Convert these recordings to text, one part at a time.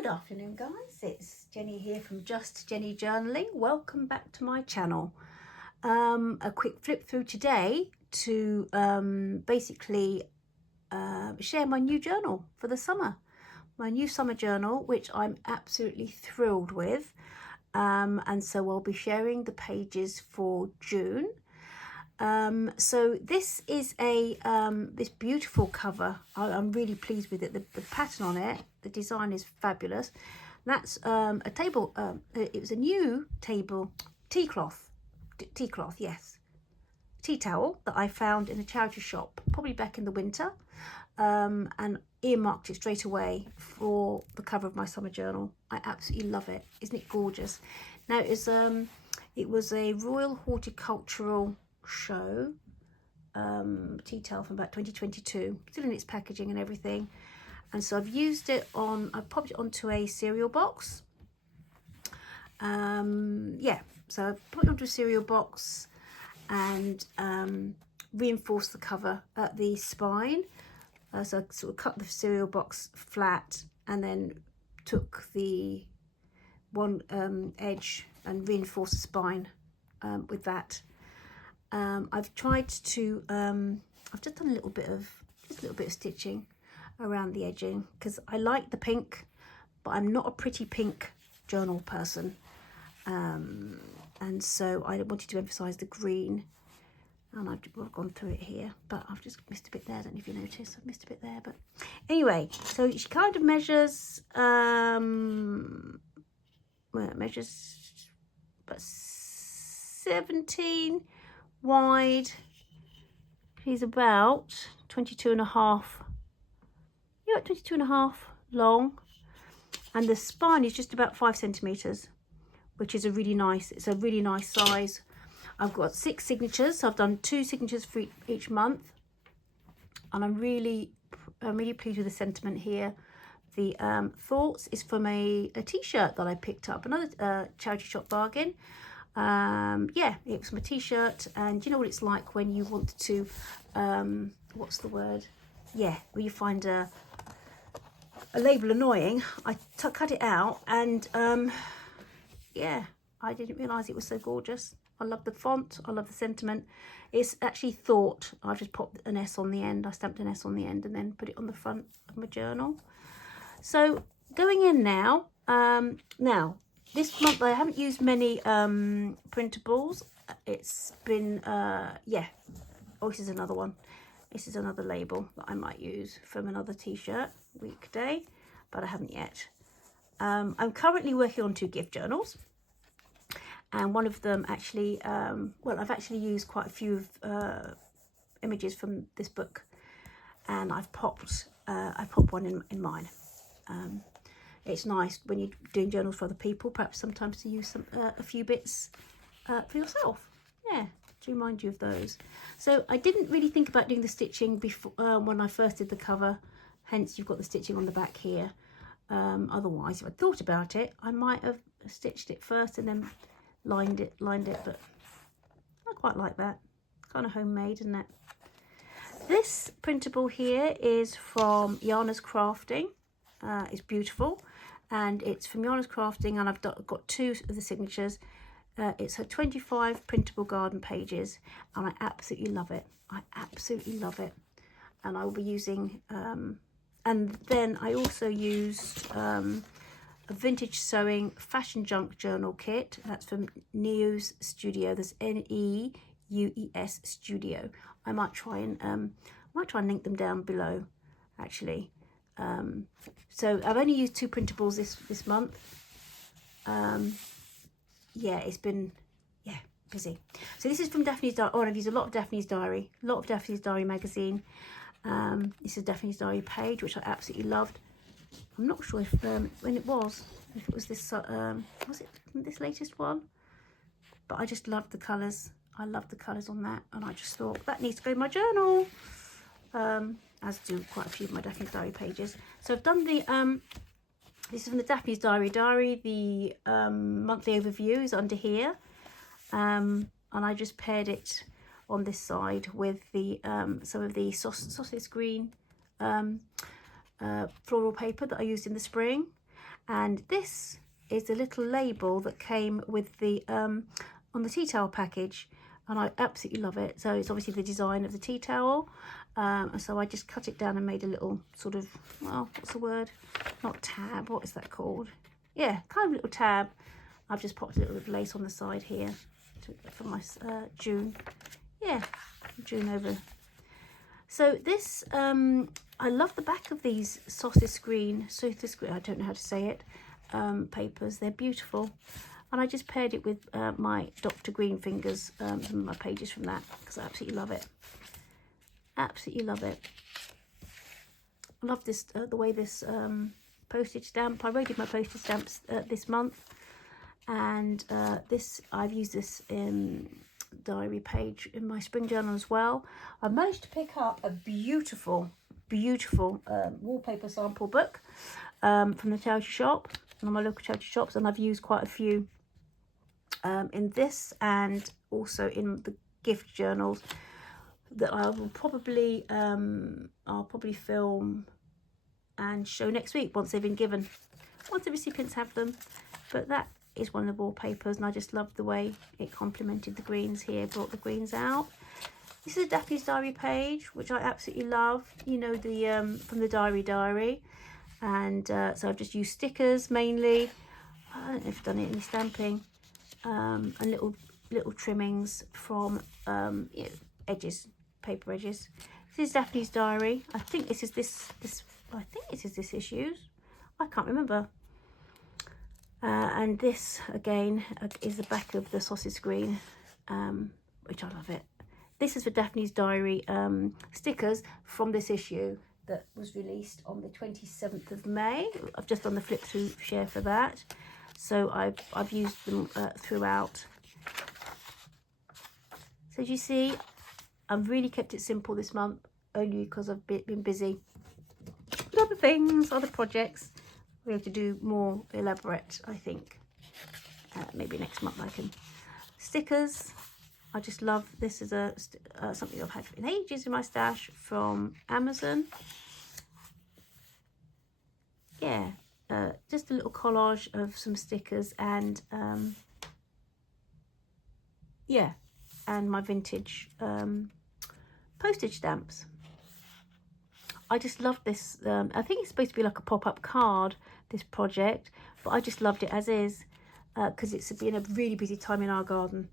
Good afternoon guys, it's Jenny here from Just Jenny Journaling. Welcome back to my channel. A quick flip through today to basically share my new journal for the summer. My new summer journal, which I'm absolutely thrilled with. And so I'll be sharing the pages for June. So this is a this beautiful cover. I'm really pleased with it. The pattern on it, the design is fabulous. That's a table. It was a new table tea cloth, yes, tea towel that I found in a charity shop probably back in the winter, and earmarked it straight away for the cover of my summer journal. I absolutely love it. Isn't it gorgeous? Now it was a Royal Horticultural Show tea towel from about 2022, still in its packaging and everything. And so I've used it on, I've popped it onto a cereal box. Yeah, so I've put it onto a cereal box and reinforced the cover at the spine. So I sort of cut the cereal box flat and then took the one edge and reinforced the spine with that. I've tried to I've just done a little bit of stitching around the edging because I like the pink, but I'm not a pretty pink journal person, and so I wanted to emphasize the green, and I've gone through it here, but I've just missed a bit there. I don't know if you noticed, I've missed a bit there, but anyway, so she kind of measures well, it measures about 17 wide. He's about 22 and a half, yeah, 22 and a half long, and the spine is just about 5 centimeters, which is a really nice, it's a really nice size. I've got 6 signatures, so I've done 2 signatures for each month, and I'm really pleased with the sentiment here. The thoughts is from a t-shirt that I picked up, another charity shop bargain. Yeah, it was my t-shirt, and you know what it's like when you want to what's the word, yeah, when you find a label annoying. I cut it out, and yeah, I didn't realize it was so gorgeous. I love the font, I love the sentiment. It's actually thought. I just popped an S on the end, I stamped an S on the end and then put it on the front of my journal. So going in now, now this month I haven't used many printables. It's been, yeah, oh, this is another one. This is another label that I might use from another t-shirt, weekday, but I haven't yet. I'm currently working on 2 gift journals, and one of them actually, well, I've actually used quite a few images from this book, and I popped one in mine. It's nice when you're doing journals for other people, perhaps sometimes to use a few bits for yourself, yeah, to remind you of those. So I didn't really think about doing the stitching before when I first did the cover, hence you've got the stitching on the back here. Otherwise, if I thought about it, I might have stitched it first and then lined it, but I quite like that, kind of homemade, isn't it? This printable here is from Yanas Crafting. It's beautiful, and it's from Yanas Crafting, and I've got 2 of the signatures. It's her 25 printable garden pages, and I absolutely love it. I absolutely love it, and I will be using and then I also used a vintage sewing fashion junk journal kit. That's from Neues Studio. That's Neues Studio. I might try and link them down below, actually. So I've only used 2 printables this month. Yeah, it's been, yeah, busy. So this is from Daphnes Diary. Oh, and I've used a lot of Daphnes Diary, magazine. This is Daphnes Diary page, which I absolutely loved. I'm not sure if when it was, if it was this was it this latest one, but I just loved the colours. I loved the colours on that, and I just thought that needs to go in my journal, as do quite a few of my Daphnes Diary pages. So I've done the this is from the Daphnes Diary. The monthly overview is under here, and I just paired it on this side with the some of the sausage green floral paper that I used in the spring, And this is the little label that came with the on the tea towel package, and I absolutely love it. So it's obviously the design of the tea towel. So I just cut it down and made a little sort of, well, what's the word? Not tab, what is that called? Yeah, kind of little tab. I've just popped a little bit of lace on the side here for my June. Yeah, June over. So this, I love the back of these sausage green, I don't know how to say it, papers. They're beautiful. And I just paired it with my Dr. Green fingers, some of my pages from that, because I absolutely love it. Absolutely love it. I love this, the way this postage stamp, I rated my postage stamps this month. And this, I've used this diary page in my spring journal as well. I managed to pick up a beautiful wallpaper sample book from the charity shop, one of my local charity shops, and I've used quite a few in this and also in the gift journals that I will probably I'll probably film and show next week once they've been given, once the recipients have them. But that is one of the wallpapers, and I just loved the way it complemented the greens here, brought the greens out. This is a Daphnes Diary page, which I absolutely love, you know, the from the diary. And so I've just used stickers mainly. I don't know if I've done any stamping, and little trimmings from you know, edges, paper edges. This is Daphnes Diary. I think this is this I think this is this issue. I can't remember. And this again is the back of the sausage green, which I love it. This is for Daphnes Diary stickers from this issue that was released on the 27th of May. I've just done the flip through share for that, so I've used them throughout. So as you see, I've really kept it simple this month, only because I've been busy with other things, other projects. We have to do more elaborate, I think. Maybe next month I can. Stickers. I just love, this is a something I've had for ages in my stash from Amazon. Yeah, just a little collage of some stickers and yeah, and my vintage postage stamps. I just love this. I think it's supposed to be like a pop-up card, this project, but I just loved it as is, because it's been a really busy time in our garden,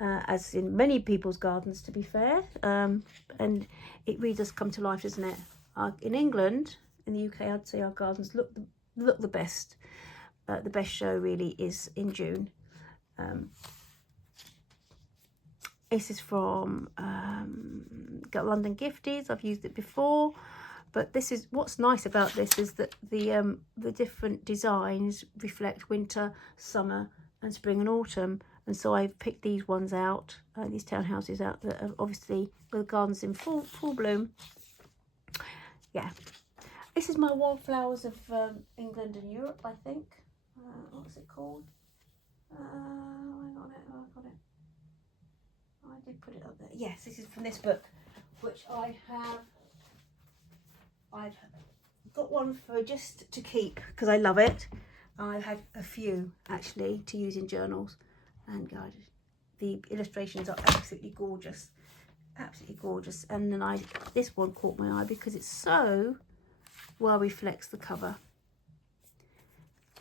as in many people's gardens, to be fair. And it really does come to life, doesn't it? In England, in the UK, I'd say our gardens look the best. The best show really is in June. This is from London Gifties. I've used it before. But this is what's nice about this is that the different designs reflect winter, summer, and spring and autumn. And so I've picked these ones out, these townhouses out that are obviously with the gardens in full bloom. Yeah, this is my wildflowers of England and Europe, I think. What's it called? I got it. I did put it up there. Yes, this is from this book, which I've got one for just to keep because I love it. I've had a few actually to use in journals, and God, the illustrations are absolutely gorgeous, And then this one caught my eye because it so well reflects the cover.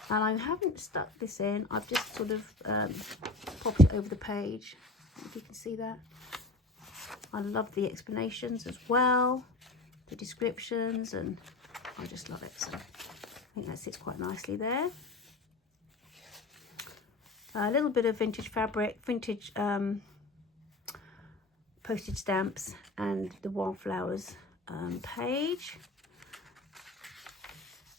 And I haven't stuck this in. I've just sort of popped it over the page. If you can see that. I love the explanations as well, the descriptions, and I just love it. So I think that sits quite nicely there. A little bit of vintage fabric, vintage postage stamps, and the wildflowers page.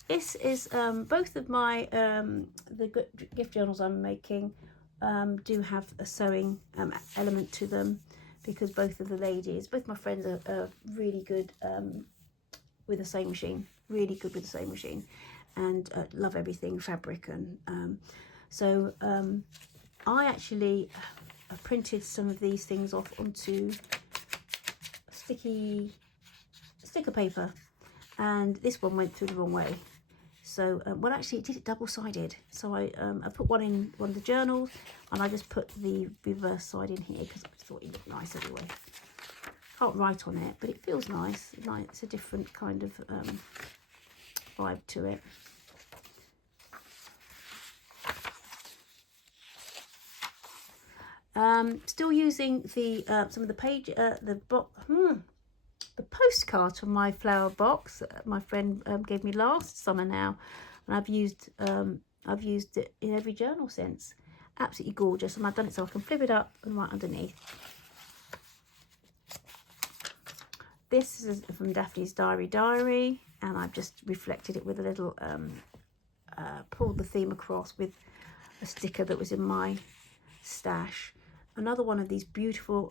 This is both of my the gift journals I'm making do have a sewing element to them, because both of the ladies, both my friends are really good with a sewing machine, and love everything fabric. And so I actually printed some of these things off onto sticker paper, and this one went through the wrong way. So, well, actually, it did it double-sided. So I put one in one of the journals, and I just put the reverse side in here because I just thought it looked nice anyway. Can't write on it, but it feels nice. Like it's a different kind of vibe to it. Still using the some of the page the postcard from my flower box my friend gave me last summer now, and I've used it in every journal since. Absolutely gorgeous, and I've done it so I can flip it up and right underneath. This is from Daphnes Diary, and I've just reflected it with a little pulled the theme across with a sticker that was in my stash. Another one of these beautiful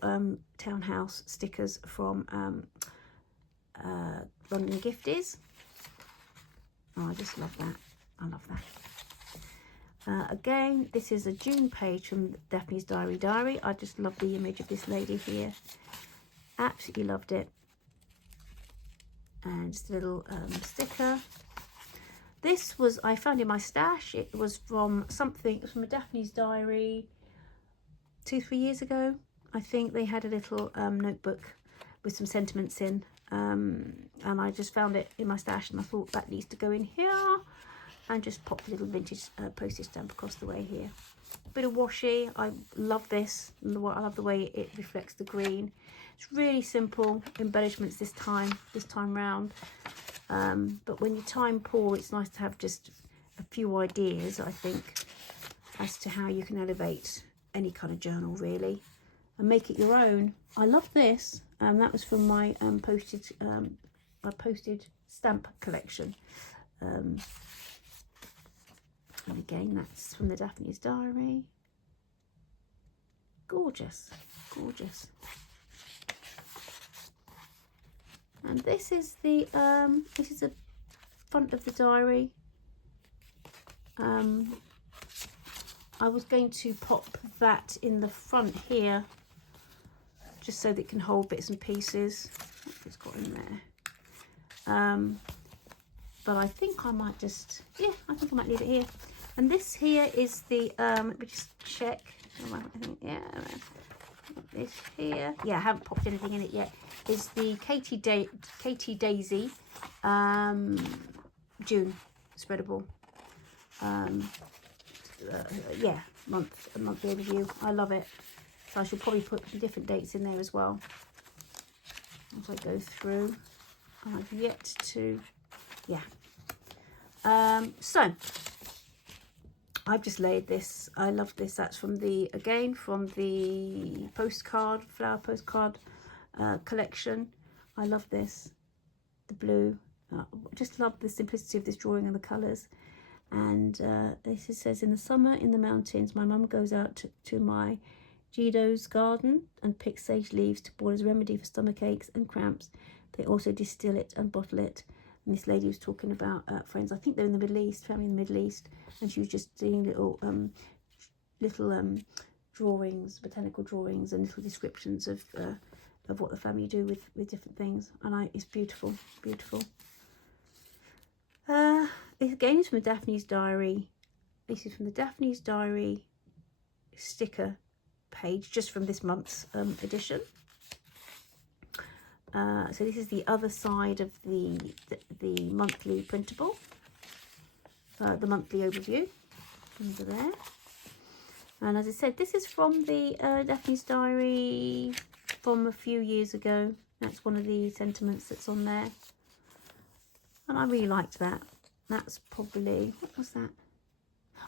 townhouse stickers from London Gifties. Oh, I just love that. I love that. Again, this is a June page from Daphnes Diary. I just love the image of this lady here. Absolutely loved it. And just a little sticker. This was, I found in my stash. It was from something, it was from a Daphnes Diary 2-3 years ago. I think they had a little notebook with some sentiments in, and I just found it in my stash, and I thought that needs to go in here, and just popped a little vintage postage stamp across the way here. A bit of washi. I love this. I love the way it reflects the green. It's really simple embellishments this time round, but when you're time poor, it's nice to have just a few ideas, I think, as to how you can elevate any kind of journal really and make it your own. I love this, that was from my posted stamp collection, and again that's from the Daphnes Diary. Gorgeous, gorgeous. And this is the front of the diary. I was going to pop that in the front here, just so that it can hold bits and pieces. It's got in there. But I think I might just, yeah, I think I might leave it here. And this here is the, let me just check. I think, yeah, this here. Yeah, I haven't popped anything in it yet. Is the Katie Daisy June spreadable. Yeah, a monthly overview. I love it. So I should probably put different dates in there as well as I go through. I've yet to, yeah. So I've just laid this. I love this. That's from the, again, from the postcard, flower postcard collection. I love this. The blue. Just love the simplicity of this drawing and the colours. And this says, in the summer in the mountains, my mum goes out to my Gido's garden and picks sage leaves to boil as a remedy for stomach aches and cramps. They also distill it and bottle it. And this lady was talking about friends. I think they're in the Middle East, family in the Middle East, and she was just doing little drawings, botanical drawings, and little descriptions of what the family do with different things. And it's beautiful, beautiful. Again, it's from the Daphnes Diary. This is from the Daphnes Diary sticker page, just from this month's edition. So this is the other side of the monthly printable, the monthly overview under there. And as I said, this is from the Daphnes Diary from a few years ago. That's one of the sentiments that's on there, and I really liked that. That's probably, what was that?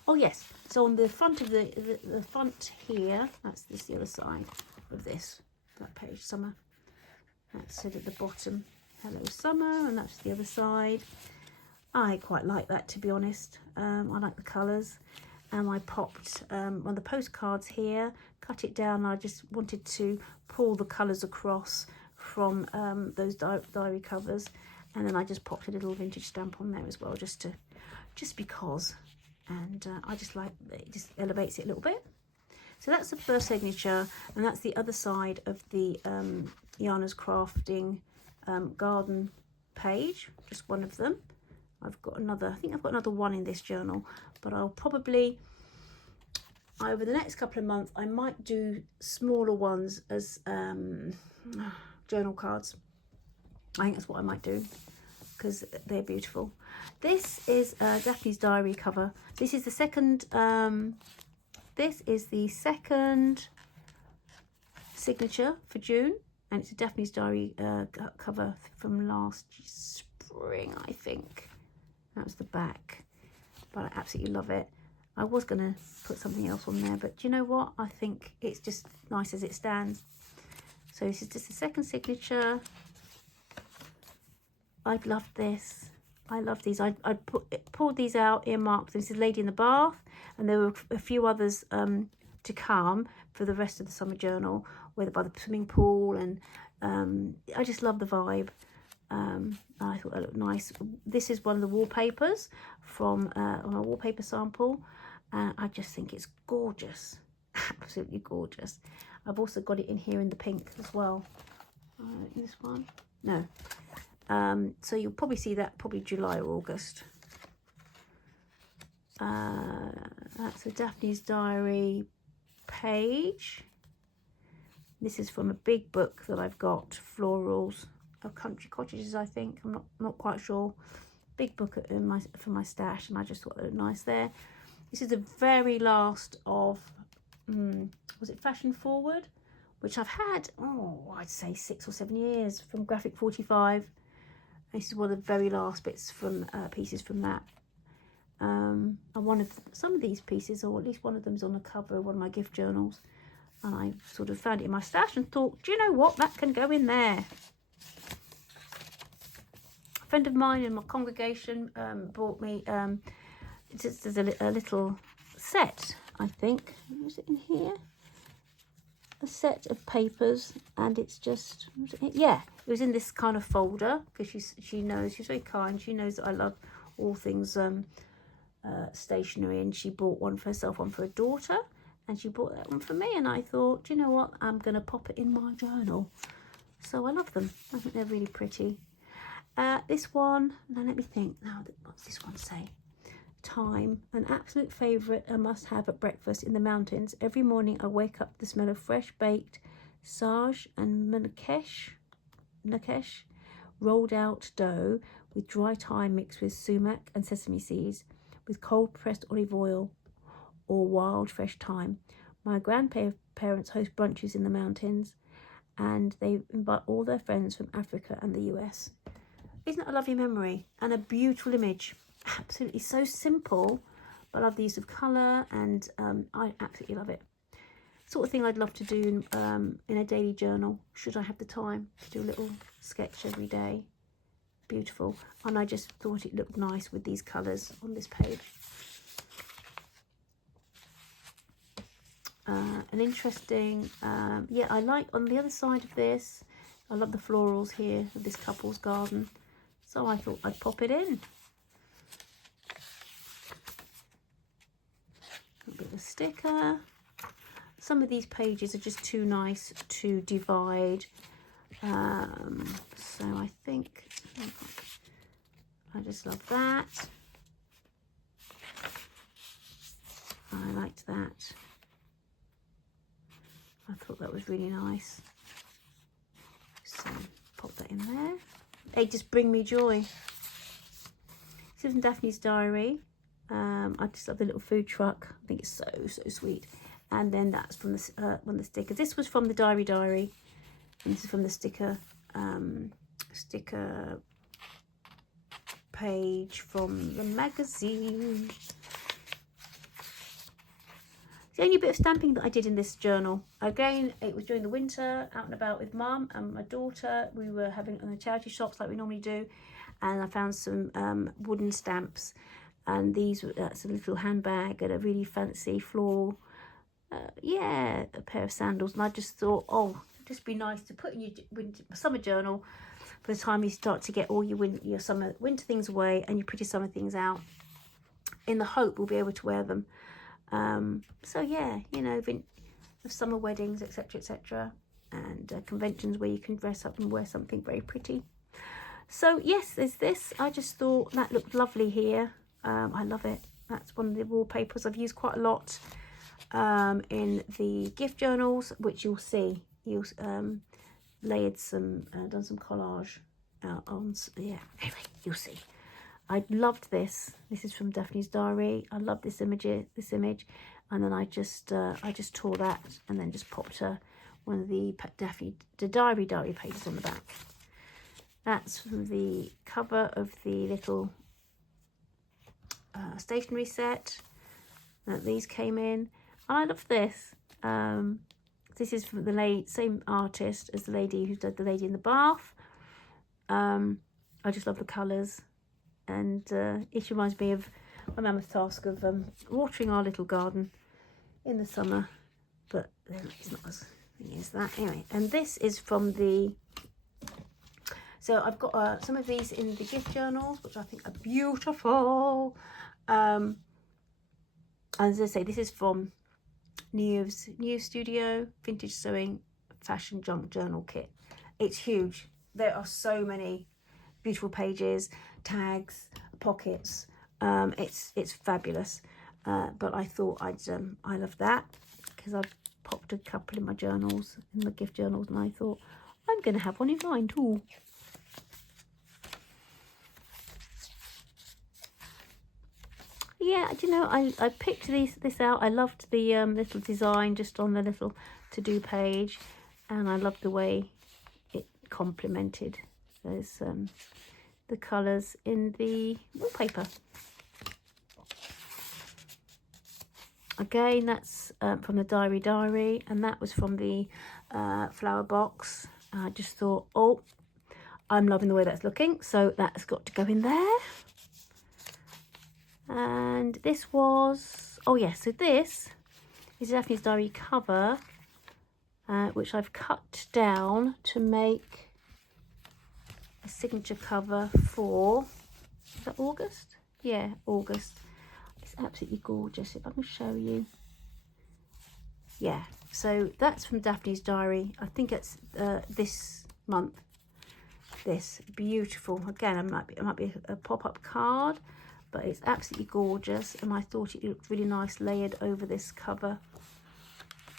Oh yes, so on the front of the front here, that's the other side of this, that page, summer. That's it at the bottom, hello summer, and that's the other side. I quite like that, to be honest. I like the colours, and I popped one of the postcards here, cut it down. I just wanted to pull the colours across from those diary covers, and then I just popped a little vintage stamp on there as well, just because. And I just like it, just elevates it a little bit. So that's the first signature, and that's the other side of the Yanas Crafting garden page, just one of them. I've got another, I think I've got another one in this journal, but I'll probably, over the next couple of months, I might do smaller ones as journal cards. I think that's what I might do, because they're beautiful. This is a Daphnes Diary cover. This is the second, signature for June, and it's a Daphnes Diary cover from last spring, I think. That was the back, but I absolutely love it. I was going to put something else on there, but do you know what? I think it's just nice as it stands. So this is just the second signature. I love this. I love these. I pulled these out, earmarked. This is Lady in the Bath, and there were a few others to come for the rest of the summer journal, whether by the swimming pool, and I just love the vibe. I thought that looked nice. This is one of the wallpapers from on a wallpaper sample. I just think it's gorgeous, absolutely gorgeous. I've also got it in here in the pink as well. This one, no. So you'll probably see that probably July or August. That's a Daphnes Diary page. This is from a big book that I've got, Florals of Country Cottages, I think. I'm not quite sure. Big book for my stash, and I just thought it looked nice there. This is the very last of, was it Fashion Forward, which I've had, I'd say 6 or 7 years, from Graphic 45. This is one of the very last bits from pieces from that. And some of these pieces, or at least one of them, is on the cover of one of my gift journals. And I sort of found it in my stash and thought, do you know what? That can go in there. A friend of mine in my congregation bought me, there's a little set, I think. Was it in here? A set of papers, and it's just, yeah, it was in this kind of folder, because she knows, she's very kind, she knows that I love all things stationery, and she bought one for herself, one for her daughter, and she bought that one for me, and I thought, do you know what, I'm going to pop it in my journal. So I love them. I think they're really pretty. This one, now let me think, now what's this one say? Time, an absolute favourite, a must-have at breakfast in the mountains. Every morning I wake up to the smell of fresh baked sage and nakesh rolled out dough with dry thyme mixed with sumac and sesame seeds, with cold pressed olive oil or wild fresh thyme. My grandparents host brunches in the mountains, and they invite all their friends from Africa and the US. Isn't that a lovely memory and a beautiful image? Absolutely, so simple, but I love the use of colour, and I absolutely love it. Sort of thing I'd love to do in a daily journal, should I have the time to do a little sketch every day. Beautiful, and I just thought it looked nice with these colours on this page. An interesting, yeah, I like on the other side of this, I love the florals here of this couple's garden, so I thought I'd pop it in. A bit of a sticker. Some of these pages are just too nice to divide, so I think I just love that. I liked that. I thought that was really nice, so pop that in there. They just bring me joy. This is from Daphnes Diary. I just love the little food truck. I think it's so sweet. And then that's from the one of the stickers. This was from the Diary, and this is from the sticker page from the magazine. It's the only bit of stamping that I did in this journal. Again, it was during the winter, out and about with Mum and my daughter. We were having on the charity shops like we normally do, and I found some wooden stamps. And that's a little handbag and a really fancy floral, yeah, a pair of sandals. And I just thought, oh, it'd just be nice to put in your summer journal for the time you start to get all your winter things away and your pretty summer things out, in the hope we'll be able to wear them. So yeah, you know, of summer weddings, etc., etc., and conventions where you can dress up and wear something very pretty. So yes, there's this. I just thought that looked lovely here. I love it. That's one of the wallpapers I've used quite a lot in the gift journals, which you'll see. You'll layered some, done some collage on. Yeah, anyway, you'll see. I loved this. This is from Daphnes Diary. I love this image. And then I just tore that and then just popped one of the Daphne Diary pages on the back. That's from the cover of the little stationery set that these came in. And I love this. This is from the same artist as the lady who did the lady in the bath. I just love the colours, and it reminds me of my mammoth task of watering our little garden in the summer, but it's not as thing as that anyway. And this is from the, so I've got some of these in the gift journals, which I think are beautiful. As I say, this is from Neues Studio Vintage Sewing Fashion Junk Journal Kit. It's huge. There are so many beautiful pages, tags, pockets. It's fabulous. But I thought I love that because I've popped a couple in my journals, in the gift journals, and I thought I'm going to have one in mine too. Yeah, do you know, I picked this out. I loved the little design just on the little to-do page, and I loved the way it complemented those the colours in the wallpaper. Again, that's from the Diary, and that was from the flower box. I just thought, oh, I'm loving the way that's looking, so that's got to go in there. And this was, oh yes, so this is Daphnes Diary cover, which I've cut down to make a signature cover for, is that August? Yeah, August. It's absolutely gorgeous. If I can show you. Yeah, so that's from Daphnes Diary. I think it's this month. This beautiful, again, it might be a pop-up card, but it's absolutely gorgeous, and I thought it looked really nice layered over this cover.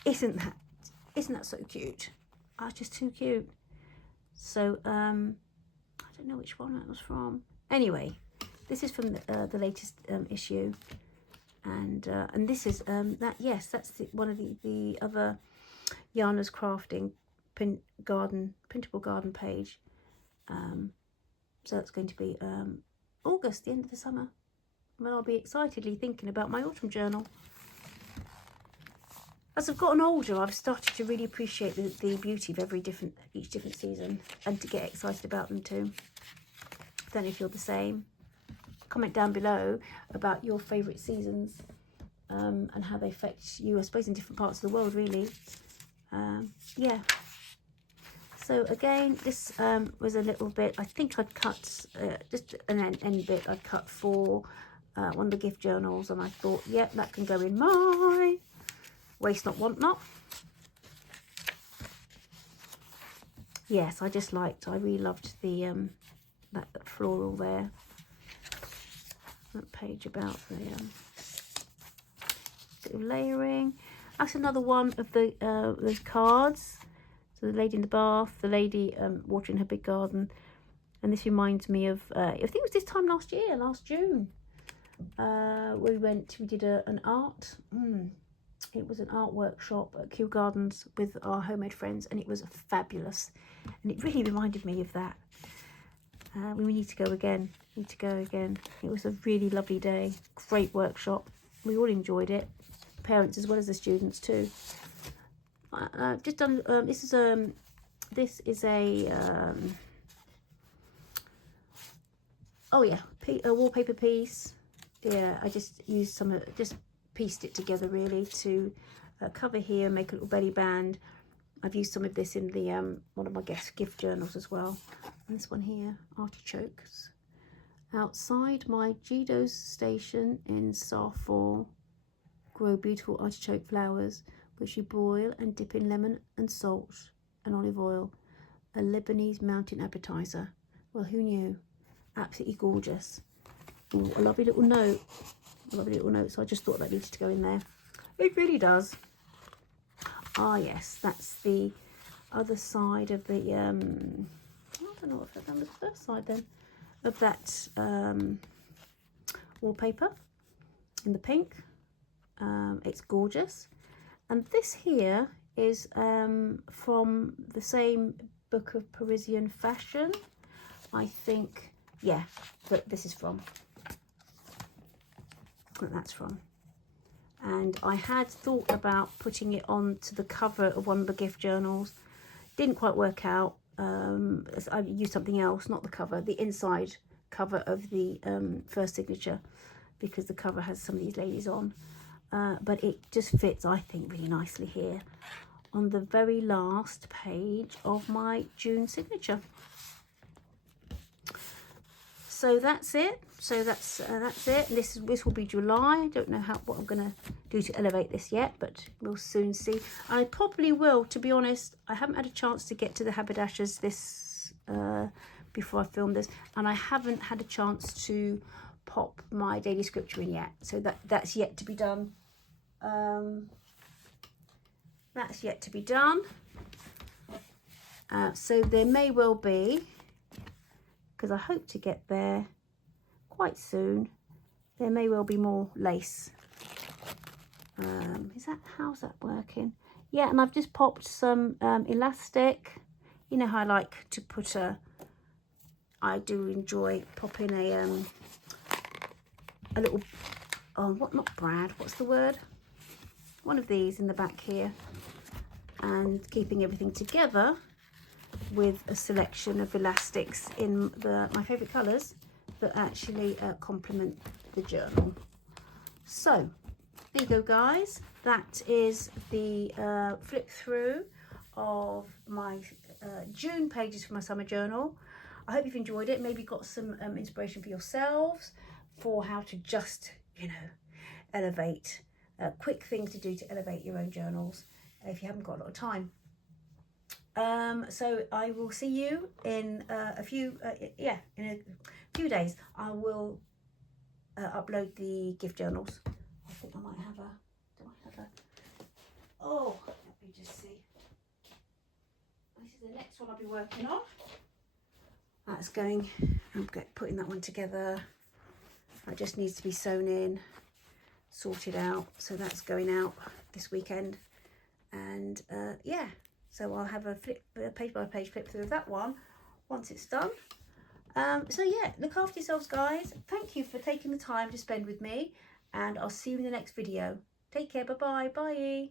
Isn't that so cute? Oh, it's just too cute. So I don't know which one that was from. Anyway, this is from the latest issue, and this is that, yes, that's one of the other Yanas Crafting printable garden page. So that's going to be August, the end of the summer, when I'll be excitedly thinking about my autumn journal. As I've gotten older, I've started to really appreciate the beauty of each different season, and to get excited about them too. I don't know if you're the same. Comment down below about your favourite seasons and how they affect you, I suppose, in different parts of the world, really. Yeah. So again, this was a little bit, I think I'd cut, just an end bit I'd cut for one of the gift journals, and I thought, yep, that can go in my waste not, want not. Yes, I really loved the that floral there. That page about the bit of layering. That's another one of those cards. So the lady in the bath, the lady watering her big garden, and this reminds me of I think it was this time last June, where we did an art. It was an art workshop at Kew Gardens with our homemade friends, and it was fabulous, and it really reminded me of that. We need to go again. It was a really lovely day. Great workshop. We all enjoyed it, parents as well as the students too. I've just done this is a oh yeah, a wallpaper piece. Yeah, I just used just pieced it together really to cover here and make a little belly band. I've used some of this in the one of my gift journals as well. And this one here, artichokes. Outside my Gido's station in Sarfor grow beautiful artichoke flowers, which you boil and dip in lemon and salt and olive oil. A Lebanese mountain appetizer. Well, who knew? Absolutely gorgeous. Ooh, a lovely little note. A lovely little note. So I just thought that needed to go in there. It really does. Ah, yes, that's the other side of the, I don't know if I've done the first side then, of that wallpaper in the pink. It's gorgeous. And this here is from the same book of Parisian fashion. I think, yeah, that this is from. That's from. And I had thought about putting it on to the cover of one of the gift journals. Didn't quite work out. I used something else, not the cover, the inside cover of the first signature, because the cover has some of these ladies on. But it just fits, I think, really nicely here on the very last page of my June signature. So that's it. So that's it. This will be July. I don't know what I'm going to do to elevate this yet, but we'll soon see. I probably will, to be honest. I haven't had a chance to get to the haberdashers this before I filmed this, and I haven't had a chance to pop my daily scripture in yet. So that's yet to be done. That's yet to be done. So there may well be, because I hope to get there quite soon, there may well be more lace. How's that working? Yeah, and I've just popped some elastic. You know how I like to put I do enjoy popping a little, not brad, what's the word? One of these in the back here, and keeping everything together with a selection of elastics in my favourite colours that actually complement the journal. So there you go, guys. That is the flip through of my June pages for my summer journal. I hope you've enjoyed it. Maybe got some inspiration for yourselves for how to just, elevate. Quick things to do to elevate your own journals if you haven't got a lot of time. So I will see you in a few days. I will upload the gift journals. I think I might have oh, let me just see. This is the next one I'll be working on. That's going, I'm putting that one together. That just needs to be sewn in, sorted out. So that's going out this weekend. And yeah, so I'll have a page by page flip through of that one once it's done. So yeah, look after yourselves, guys. Thank you for taking the time to spend with me, and I'll see you in the next video. Take care. Bye-bye. Bye.